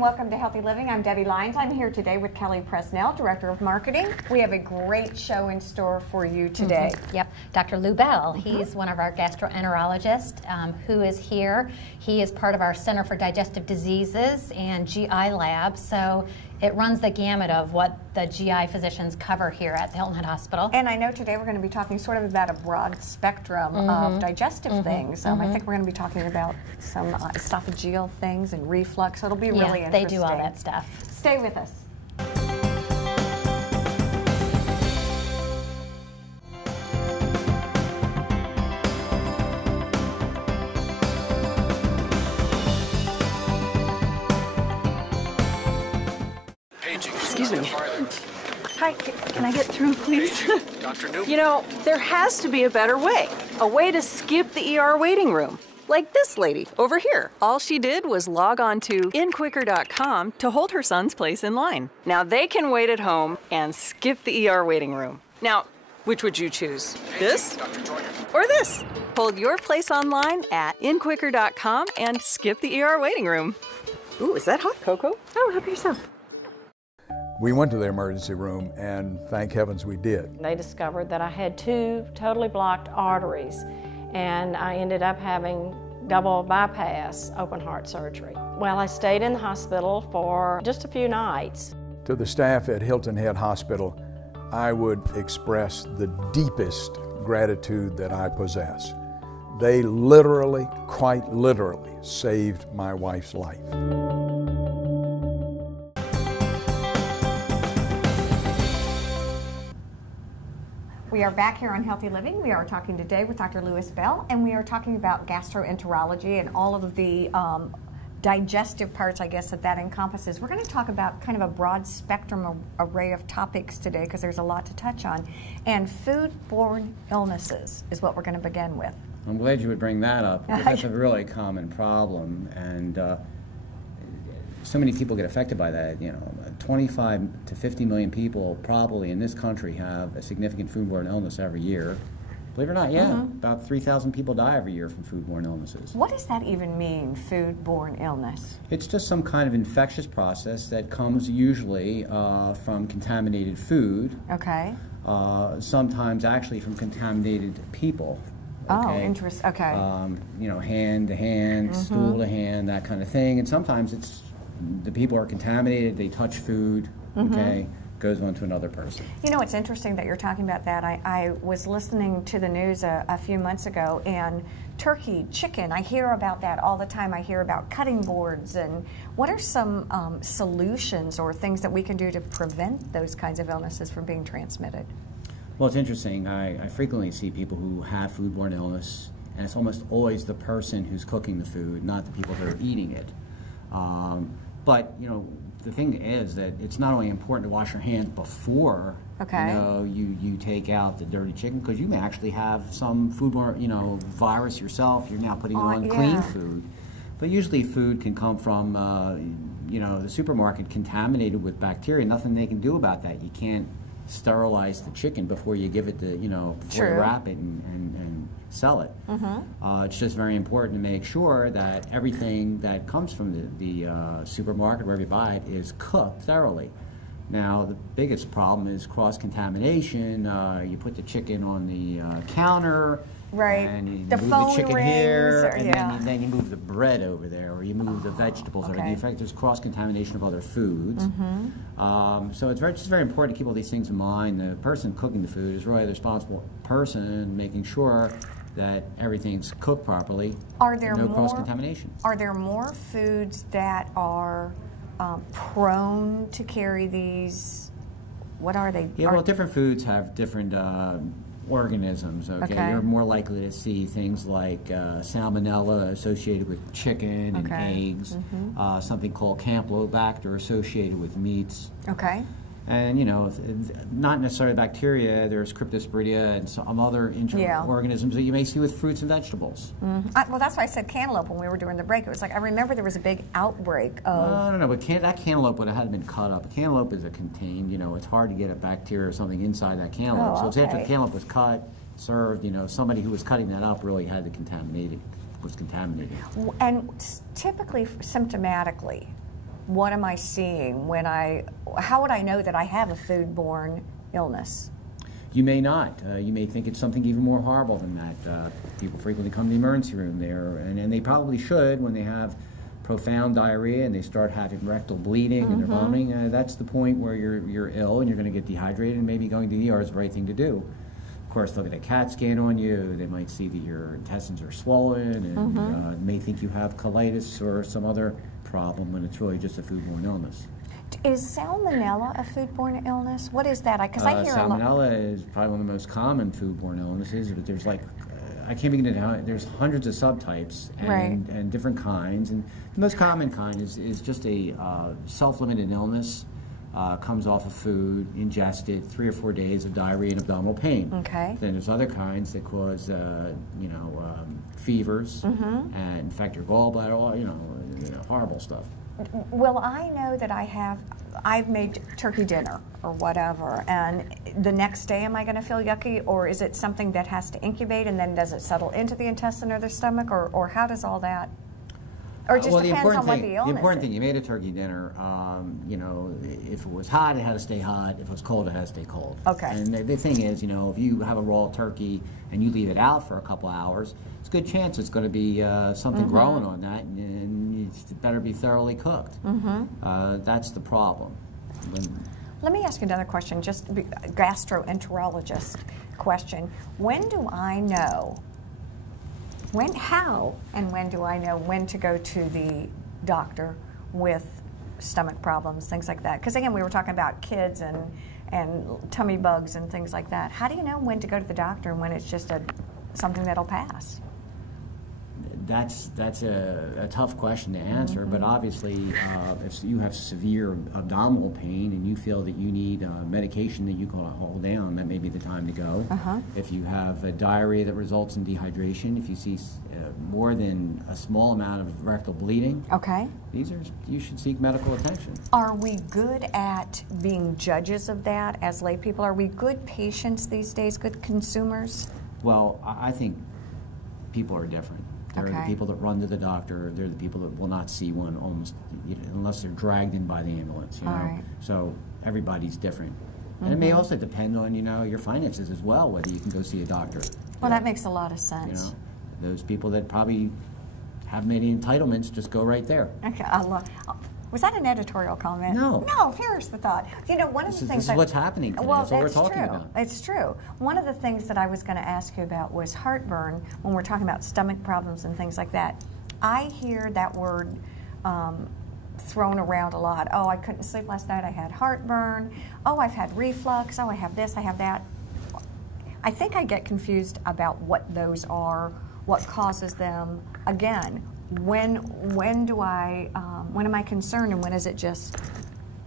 and welcome to Healthy Living. I'm Debbie Lyons. I'm here today with Kelly Presnell, Director of Marketing. We have a great show in store for you today. Yep, Dr. Lou Bell. He's one of our gastroenterologists who is here. He is part of our Center for Digestive Diseases and GI Lab, so it runs the gamut of what the GI physicians cover here at the Hilton Head Hospital. And I know today we're going to be talking sort of about a broad spectrum of digestive things. I think we're going to be talking about some esophageal things and reflux. It'll be really interesting. They do all that stuff. Stay with us. Excuse me. Hi, can I get through, please? Dr. Newman. You know, there has to be a better way. A way to skip the ER waiting room. Like this lady over here. All she did was log on to inquicker.com to hold her son's place in line. Now they can wait at home and skip the ER waiting room. Now, which would you choose? This or this? Hold your place online at inquicker.com and skip the ER waiting room. Ooh, is that hot cocoa? Oh, help yourself. We went to the emergency room, and thank heavens we did. They discovered that I had 2 totally blocked arteries, and I ended up having double bypass open heart surgery. Well, I stayed in the hospital for just a few nights. To the staff at Hilton Head Hospital, I would express the deepest gratitude that I possess. They literally, quite literally, saved my wife's life. We are back here on Healthy Living. We are talking today with Dr. Louis Bell, and we are talking about gastroenterology and all of the digestive parts, I guess, that encompasses. We're going to talk about kind of a broad spectrum array of topics today because there's a lot to touch on. And foodborne illnesses is what we're going to begin with. I'm glad you would bring that up because that's a really common problem, and so many people get affected by that. You know, 25 to 50 million people probably in this country have a significant foodborne illness every year. Believe it or not, about 3,000 people die every year from foodborne illnesses. What does that even mean, foodborne illness? It's just some kind of infectious process that comes usually from contaminated food. Okay. Sometimes actually from contaminated people. Okay? Oh, interesting. Okay. You know, hand to hand, stool to hand, that kind of thing. And sometimes it's the people are contaminated, they touch food, okay, goes on to another person. You know, it's interesting that you're talking about that. I was listening to the news a few months ago, and turkey, chicken, I hear about that all the time. I hear about cutting boards. And what are some solutions or things that we can do to prevent those kinds of illnesses from being transmitted? Well, it's interesting. I frequently see people who have foodborne illness, and it's almost always the person who's cooking the food, not the people who are eating it. But, you know, the thing is that it's not only important to wash your hands before you know, you take out the dirty chicken, because you may actually have some foodborne, you know, virus yourself. You're now putting on clean food. But usually food can come from, you know, the supermarket contaminated with bacteria. Nothing they can do about that. You can't sterilize the chicken before you give it the, you know, before you wrap it and sell it. It's just very important to make sure that everything that comes from the supermarket, wherever you buy it, is cooked thoroughly. Now, the biggest problem is cross-contamination. You put the chicken on the counter, and you move the chicken here, and then you move the bread over there, or you move the vegetables over there. In fact, there's cross-contamination of other foods. So it's just very important to keep all these things in mind. The person cooking the food is really the responsible person, making sure that everything's cooked properly. Are there no cross-contamination? Are there more foods that are prone to carry these? What are they? Yeah, well, different foods have different organisms. You're more likely to see things like salmonella associated with chicken and eggs, something called Campylobacter associated with meats. And, you know, not necessarily bacteria, there's Cryptosporidia and some other organisms that you may see with fruits and vegetables. Well, that's why I said cantaloupe when we were doing the break. It was like, I remember there was a big outbreak of... No, but that cantaloupe would have had been cut up. A cantaloupe is a contained, you know, it's hard to get a bacteria or something inside that cantaloupe. So it's after the cantaloupe was cut, served, you know, somebody who was cutting that up really had to contaminate it, was contaminated. And typically, symptomatically, what am I seeing when how would I know that I have a foodborne illness? You may not. You may think it's something even more horrible than that. People frequently come to the emergency room there, and they probably should when they have profound diarrhea and they start having rectal bleeding and they're vomiting. That's the point where you're ill and you're going to get dehydrated, and maybe going to the ER is the right thing to do. Of course, they'll get a CAT scan on you. They might see that your intestines are swollen and may think you have colitis or some other problem when it's really just a foodborne illness. Is salmonella a foodborne illness? What is that? Because I hear salmonella is probably one of the most common foodborne illnesses, but there's like, I can't begin to tell, there's hundreds of subtypes and different kinds. And the most common kind is just a self-limited illness. Comes off of food, ingested, 3 or 4 days of diarrhea and abdominal pain. Okay. Then there's other kinds that cause, fevers and infect your gallbladder, horrible stuff. Well, I know that I've made turkey dinner or whatever, and the next day am I going to feel yucky, or is it something that has to incubate and then does it settle into the intestine or the stomach, or how does all that? Or it just depends on what the illness is. The important thing, you made a turkey dinner, if it was hot, it had to stay hot. If it was cold, it had to stay cold. Okay. And the thing is, if you have a raw turkey and you leave it out for a couple hours, it's a good chance it's going to be something growing on that, and it better be thoroughly cooked. That's the problem. Let me ask you another question, just a gastroenterologist question. When do I know? How and when do I know when to go to the doctor with stomach problems, things like that? Because again, we were talking about kids and tummy bugs and things like that. How do you know when to go to the doctor and when it's just something that'll pass? That's a tough question to answer, but obviously if you have severe abdominal pain and you feel that you need medication that you can hold down, that may be the time to go. If you have a diarrhea that results in dehydration, if you see more than a small amount of rectal bleeding, you should seek medical attention. Are we good at being judges of that as lay people? Are we good patients these days, good consumers? Well, I think people are different. There are the people that run to the doctor. They're the people that will not see one almost unless they're dragged in by the ambulance. So everybody's different, and it may also depend on your finances as well, whether you can go see a doctor. Well, that makes a lot of sense. Those people that probably have many entitlements just go right there. Okay, was that an editorial comment? No. No, here's the thought. One of the things this is what's happening today. That's what we're talking about. It's true. One of the things that I was going to ask you about was heartburn when we're talking about stomach problems and things like that. I hear that word thrown around a lot. Oh, I couldn't sleep last night. I had heartburn. Oh, I've had reflux. Oh, I have this. I have that. I think I get confused about what those are, what causes them. Again, when am I concerned, and when is it just?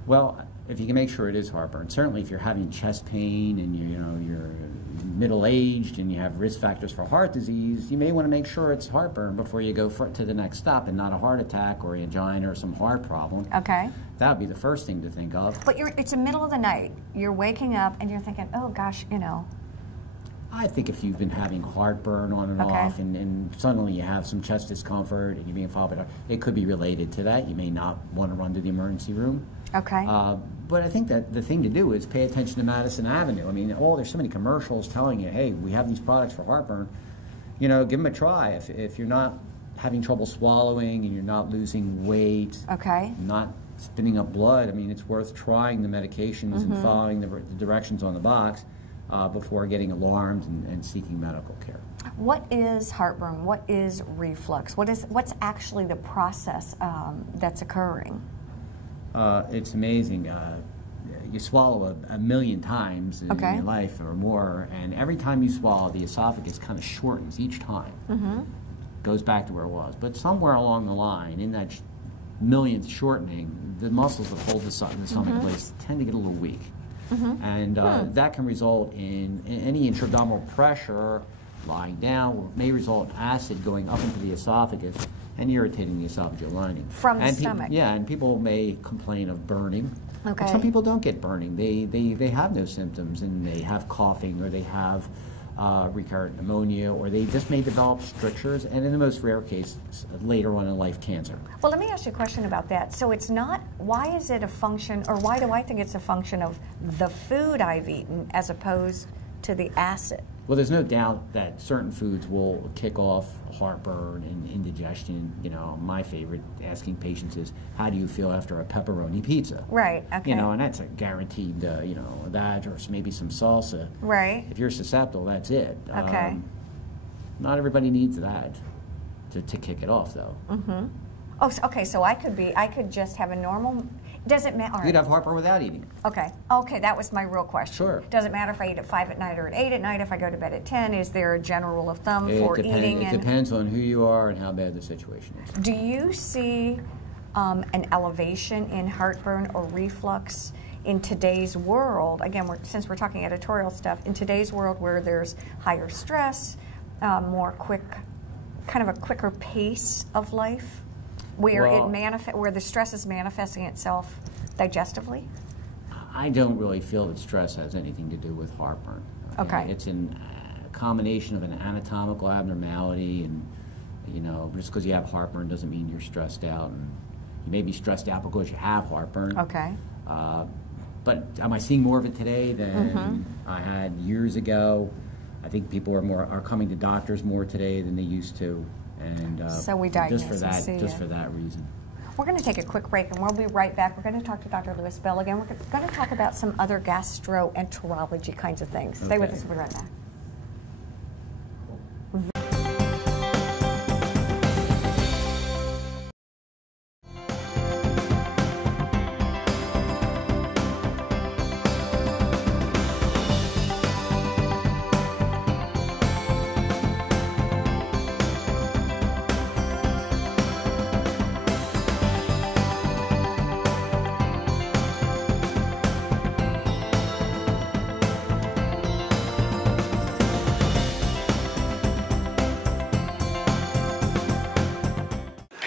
Well, if you can make sure it is heartburn. Certainly, if you're having chest pain and you're middle-aged and you have risk factors for heart disease, you may want to make sure it's heartburn before you go to the next step, and not a heart attack or angina or some heart problem. Okay. That would be the first thing to think of. But it's the middle of the night. You're waking up and you're thinking, oh gosh, I think if you've been having heartburn on and off, and suddenly you have some chest discomfort and you're being followed by, it could be related to that. You may not want to run to the emergency room. Okay. But I think that the thing to do is pay attention to Madison Avenue. I mean, there's so many commercials telling you, hey, we have these products for heartburn. Give them a try. If you're not having trouble swallowing and you're not losing weight, not spitting up blood, I mean, it's worth trying the medications and following the directions on the box. Before getting alarmed and seeking medical care. What is heartburn? What is reflux? What's actually the process that's occurring? It's amazing. You swallow a million times in your life or more, and every time you swallow, the esophagus kind of shortens each time. Goes back to where it was. But somewhere along the line, in that millionth shortening, the muscles that hold the stomach place tend to get a little weak. And that can result in any intra-abdominal pressure, lying down, may result in acid going up into the esophagus and irritating the esophageal lining. From the stomach? Yeah, and people may complain of burning. But some people don't get burning. They have no symptoms, and they have coughing, or they have recurrent pneumonia, or they just may develop strictures, and in the most rare case, later on in life, cancer. Well, let me ask you a question about that. So it's not, why is it a function, or why do I think it's a function of the food I've eaten as opposed to the acid? Well, there's no doubt that certain foods will kick off heartburn and indigestion. You know, my favorite asking patients is, how do you feel after a pepperoni pizza? Right, okay. You know, and that's a guaranteed, you know, that or maybe some salsa. Right. If you're susceptible, that's it. Okay. Not everybody needs that to kick it off, though. Mm-hmm. Oh, so, okay, so I could just have a normal, does it matter? You'd have heartburn without eating. Okay. Okay, that was my real question. Sure. Does it matter if I eat at 5 at night or at 8 at night, if I go to bed at 10? Is there a general rule of thumb for eating? It depends on who you are and how bad the situation is. Do you see an elevation in heartburn or reflux in today's world? Again, since we're talking editorial stuff, in today's world where there's higher stress, more kind of a quicker pace of life? Where where the stress is manifesting itself digestively? I don't really feel that stress has anything to do with heartburn. Okay. It's a combination of an anatomical abnormality, and you know, just because you have heartburn doesn't mean you're stressed out. And you may be stressed out because you have heartburn. Okay. But am I seeing more of it today than I had years ago? I think people are coming to doctors more today than they used to. And so we diagnose just for that reason. We're going to take a quick break, and we'll be right back. We're going to talk to Dr. Lewis Bell again. We're going to talk about some other gastroenterology kinds of things. Stay with us. We'll be right back.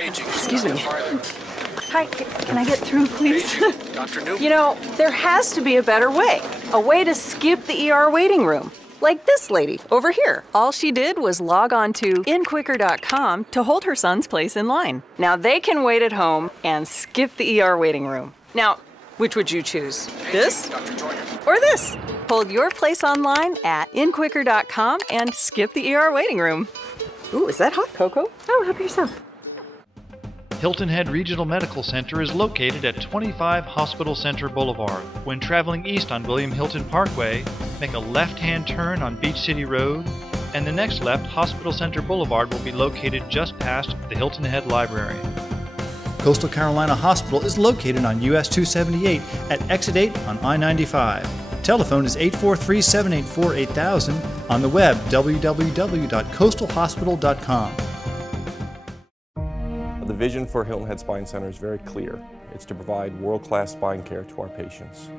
Excuse me. Hi, can I get through, please? Dr. Newton. You know, there has to be a better way. A way to skip the ER waiting room. Like this lady over here. All she did was log on to inquicker.com to hold her son's place in line. Now they can wait at home and skip the ER waiting room. Now, which would you choose? This or this? Hold your place online at inquicker.com and skip the ER waiting room. Ooh, is that hot cocoa? Oh, help yourself. Hilton Head Regional Medical Center is located at 25 Hospital Center Boulevard. When traveling east on William Hilton Parkway, make a left-hand turn on Beach City Road, and the next left, Hospital Center Boulevard will be located just past the Hilton Head Library. Coastal Carolina Hospital is located on US 278 at Exit 8 on I-95. Telephone is 843-784-8000. On the web, www.coastalhospital.com. The vision for Hilton Head Spine Center is very clear. It's to provide world-class spine care to our patients.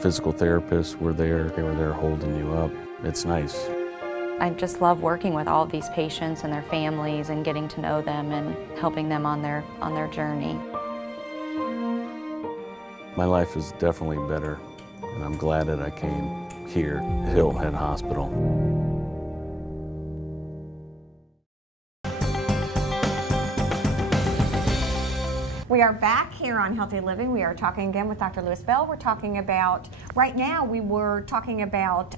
Physical therapists were there. They were there holding you up. It's nice. I just love working with all of these patients and their families and getting to know them and helping them on their journey. My life is definitely better, and I'm glad that I came here at Hilton Head Hospital. We are back here on Healthy Living. We are talking again with Dr. Lewis Bell. We're talking about, right now we were talking about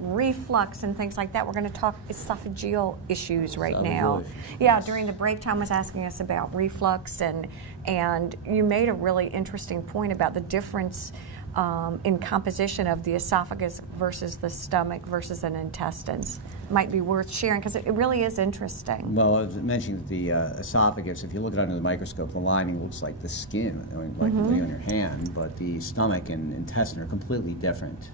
reflux and things like that. We're going to talk esophageal issues right now. Yeah, during the break, Tom was asking us about reflux, and you made a really interesting point about the difference in composition of the esophagus versus the stomach versus an intestines. Might be worth sharing because it really is interesting. Well, I was mentioning the esophagus. If you look at it under the microscope, the lining looks like the skin, like on your hand, but the stomach and intestine are completely different.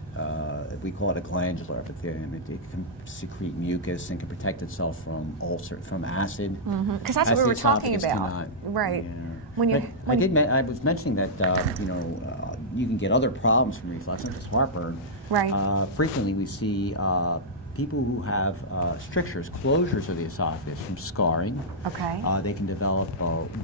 We call it a glandular epithelium. It can secrete mucus and can protect itself from ulcer, from acid. Because that's what we were talking about, cannot. Right? Yeah. I was mentioning that you can get other problems from reflux, not just heartburn. Right. Frequently, we see people who have strictures, closures of the esophagus from scarring. Okay. They can develop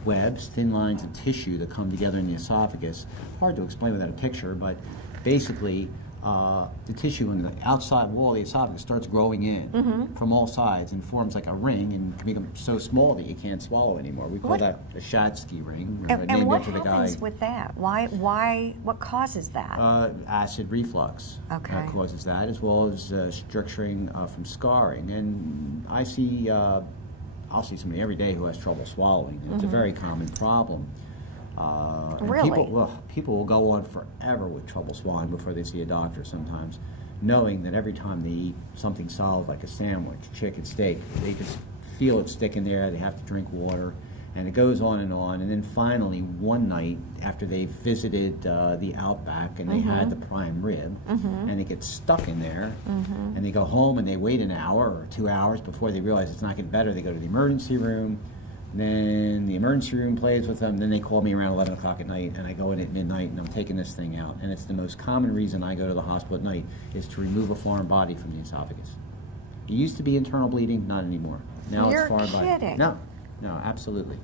webs, thin lines of tissue that come together in the esophagus. Hard to explain without a picture, but basically the tissue in the outside wall of the esophagus starts growing in from all sides and forms like a ring and can become so small that you can't swallow anymore. We call that a Shatsky ring. And what happens with that? What causes that? Acid reflux causes that, as well as stricturing from scarring. And I'll see somebody every day who has trouble swallowing. It's a very common problem. Really? People will go on forever with trouble swallowing before they see a doctor sometimes, knowing that every time they eat something solid like a sandwich, chicken, steak, they just feel it sticking there, they have to drink water, and it goes on, and then finally one night after they visited the Outback and they had the prime rib, and it gets stuck in there, and they go home and they wait an hour or 2 hours before they realize it's not getting better. They go to the emergency room. Then the emergency room plays with them. Then they call me around 11 o'clock at night, and I go in at midnight, and I'm taking this thing out. And it's the most common reason I go to the hospital at night is to remove a foreign body from the esophagus. It used to be internal bleeding, not anymore. Now it's foreign body. You're kidding. No, absolutely.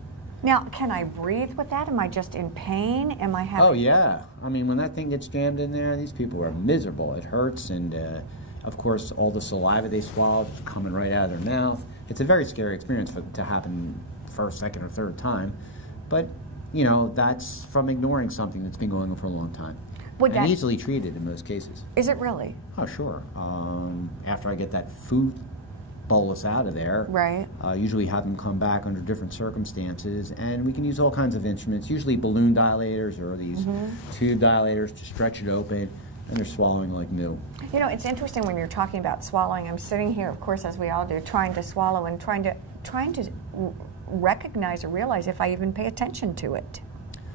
Now, can I breathe with that? Am I just in pain? Am I having... Oh, yeah. I mean, when that thing gets jammed in there, these people are miserable. It hurts, and of course, all the saliva they swallow is coming right out of their mouth. It's a very scary experience for it to happen first, second, or third time, but that's from ignoring something that's been going on for a long time. And easily treated in most cases. Is it really? Oh, sure. After I get that food bolus out of there, right? Usually have them come back under different circumstances, and we can use all kinds of instruments, usually balloon dilators or these tube dilators to stretch it open, and they're swallowing like new. It's interesting when you're talking about swallowing. I'm sitting here, of course, as we all do, trying to swallow and trying to recognize or realize if I even pay attention to it.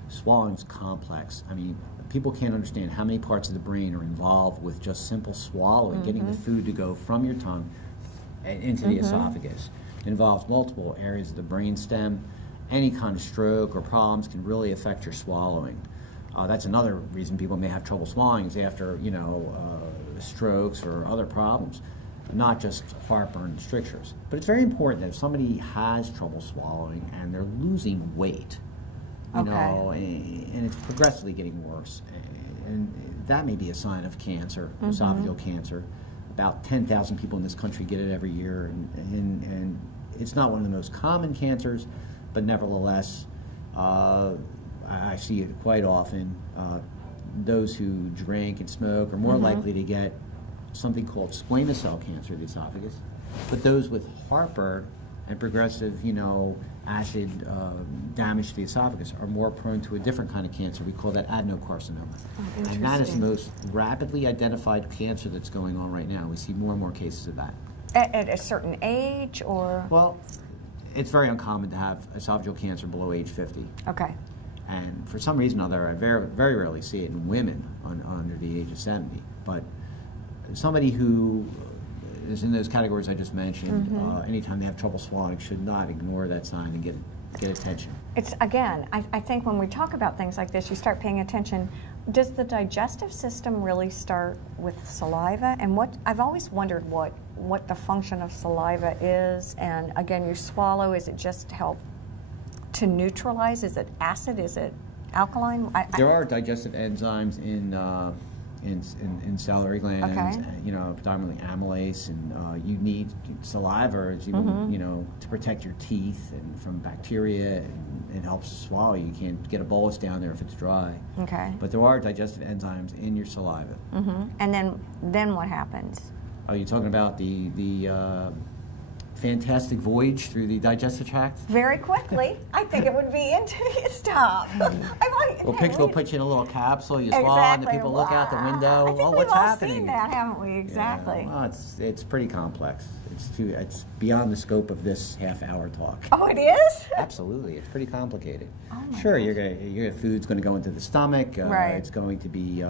Swallowing's complex. I mean, people can't understand how many parts of the brain are involved with just simple swallowing, getting the food to go from your tongue into the esophagus. It involves multiple areas of the brain stem. Any kind of stroke or problems can really affect your swallowing. That's another reason people may have trouble swallowing is after, strokes or other problems, not just heartburn and strictures. But it's very important that if somebody has trouble swallowing and they're losing weight, and it's progressively getting worse, and that may be a sign of cancer, esophageal cancer. About 10,000 people in this country get it every year, and it's not one of the most common cancers, but nevertheless, I see it quite often. Those who drink and smoke are more likely to get something called squamous cell cancer of the esophagus, but those with heartburn and progressive, acid damage to the esophagus are more prone to a different kind of cancer. We call that adenocarcinoma. And that is the most rapidly identified cancer that's going on right now. We see more and more cases of that. At a certain age, or? Well, it's very uncommon to have esophageal cancer below age 50. Okay. And for some reason or other, I very, very rarely see it in women under the age of 70. But somebody who is in those categories I just mentioned, anytime they have trouble swallowing, should not ignore that sign and get attention. It's, again, I think when we talk about things like this, you start paying attention. Does the digestive system really start with saliva? And I've always wondered what the function of saliva is. And again, you swallow, is it just help to neutralize? Is it acid? Is it alkaline? There are digestive enzymes in salivary glands, predominantly amylase, and you need saliva to protect your teeth and from bacteria, and it helps to swallow. You can't get a bolus down there if it's dry. Okay. But there are digestive enzymes in your saliva. And then what happens? Are you talking about the fantastic voyage through the digestive tract? Very quickly. I think it would be into stop. We'll put you in a little capsule, you swallow, and the people look out the window. I think what's we've all happening? seen that, haven't we? Exactly. Yeah, well, it's pretty complex. It's beyond the scope of this half-hour talk. Oh, it is? Absolutely, it's pretty complicated. Oh my sure, gosh. your food's going to go into the stomach. Right. It's going to be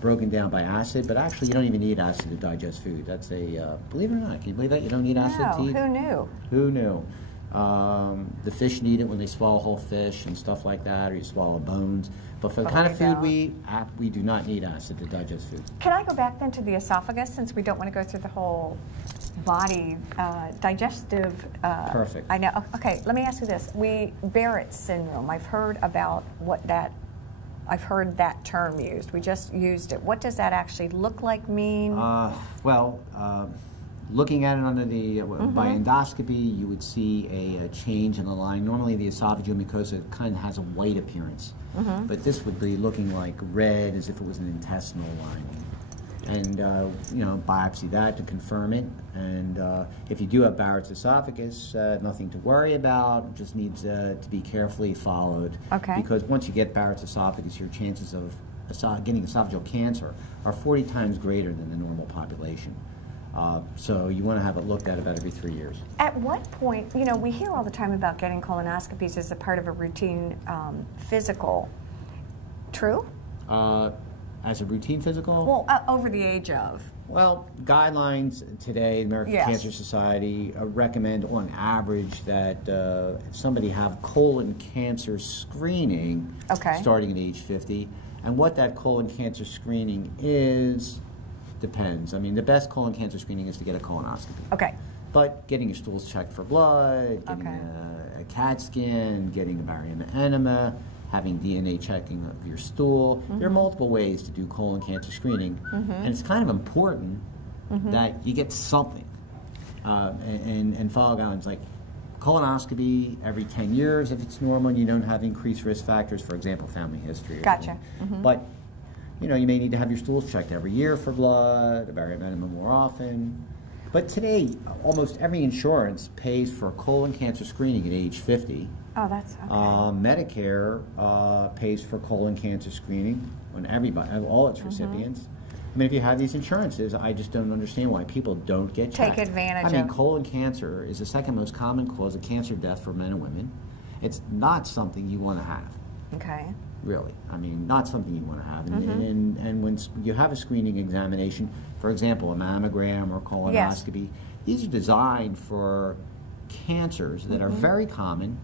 broken down by acid, but actually you don't even need acid to digest food. That's believe it or not, can you believe that? You don't need acid to eat? Who knew? Who knew? The fish need it when they swallow whole fish and stuff like that, or you swallow bones. But for the kind of food we eat, we do not need acid to digest food. Can I go back then to the esophagus, since we don't want to go through the whole body digestive? Perfect. I know. Okay, let me ask you this. Barrett's syndrome, I've heard about what that I've heard that term used. We just used it. What does that actually look like, mean? Looking at it under the by endoscopy, you would see a change in the line. Normally, the esophageal mucosa kind of has a white appearance, but this would be looking like red, as if it was an intestinal lining. And you know, biopsy that to confirm it. And if you do have Barrett's esophagus, nothing to worry about. It just needs to be carefully followed. Okay. Because once you get Barrett's esophagus, your chances of getting esophageal cancer are 40 times greater than the normal population. So you want to have it looked at about every 3 years. At what point, you know, we hear all the time about getting colonoscopies as a part of a routine physical. True? As a routine physical? Well, over the age of. Well, guidelines today, the American Cancer Society recommend on average that somebody have colon cancer screening starting at age 50. And what that colon cancer screening is depends. I mean, the best colon cancer screening is to get a colonoscopy. Okay. But getting your stools checked for blood, getting a CAT scan, getting a barium enema, having DNA checking of your stool. There are multiple ways to do colon cancer screening, and it's kind of important that you get something and follow guidelines like colonoscopy every 10 years if it's normal and you don't have increased risk factors, for example, family history. Gotcha. But you know, you may need to have your stools checked every year for blood, a barium enema more often. But today, almost every insurance pays for colon cancer screening at age 50. Oh, that's okay. Medicare pays for colon cancer screening on everybody, all its recipients. I mean, if you have these insurances, I just don't understand why people don't get checked. Take advantage of. I mean, colon cancer is the second most common cause of cancer death for men and women. It's not something you want to have. Okay. Really, I mean, not something you want to have. And when you have a screening examination, for example, a mammogram or colonoscopy, these are designed for cancers that are very common,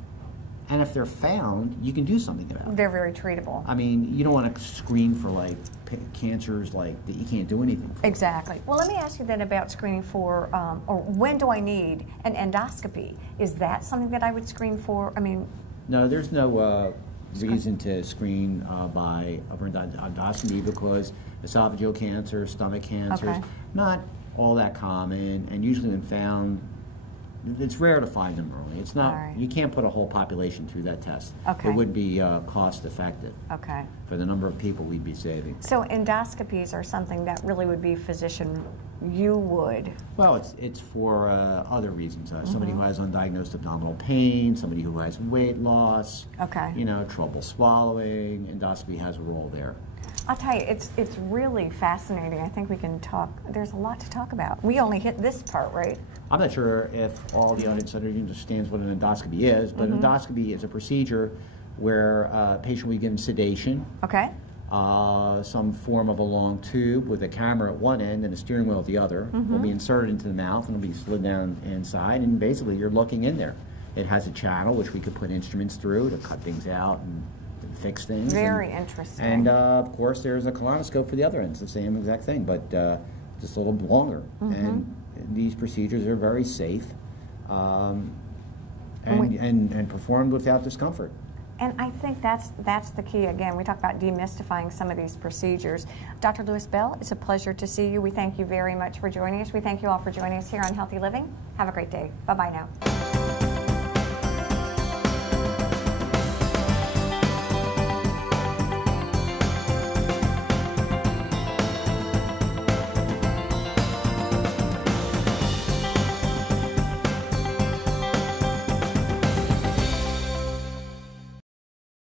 and if they're found, you can do something about it. They're very treatable. I mean, you don't want to screen for like cancers like that you can't do anything for. Exactly. Well, let me ask you then about screening for, or when do I need an endoscopy? Is that something that I would screen for? I mean, no, there's no reason to screen by upper endoscopy because esophageal cancer, stomach cancers, not all that common, and usually when found, it's rare to find them early. It's not, you can't put a whole population through that test. It would be cost effective for the number of people we'd be saving. So endoscopies are something that really would be physician, you would? Well, it's for other reasons. Somebody who has undiagnosed abdominal pain, somebody who has weight loss, you know, trouble swallowing, endoscopy has a role there. I'll tell you, it's really fascinating. I think we can talk, there's a lot to talk about. We only hit this part, right? I'm not sure if all the audience understands what an endoscopy is, but endoscopy is a procedure where a patient will be given sedation, some form of a long tube with a camera at one end and a steering wheel at the other will be inserted into the mouth and will be slid down inside, and basically you're looking in there. It has a channel which we could put instruments through to cut things out and fix things. Very interesting. And of course there's a colonoscope for the other end. It's the same exact thing, but just a little longer. And these procedures are very safe and performed without discomfort. And I think that's the key. Again, we talk about demystifying some of these procedures. Dr. Lewis Bell, it's a pleasure to see you. We thank you very much for joining us. We thank you all for joining us here on Healthy Living. Have a great day. Bye-bye now.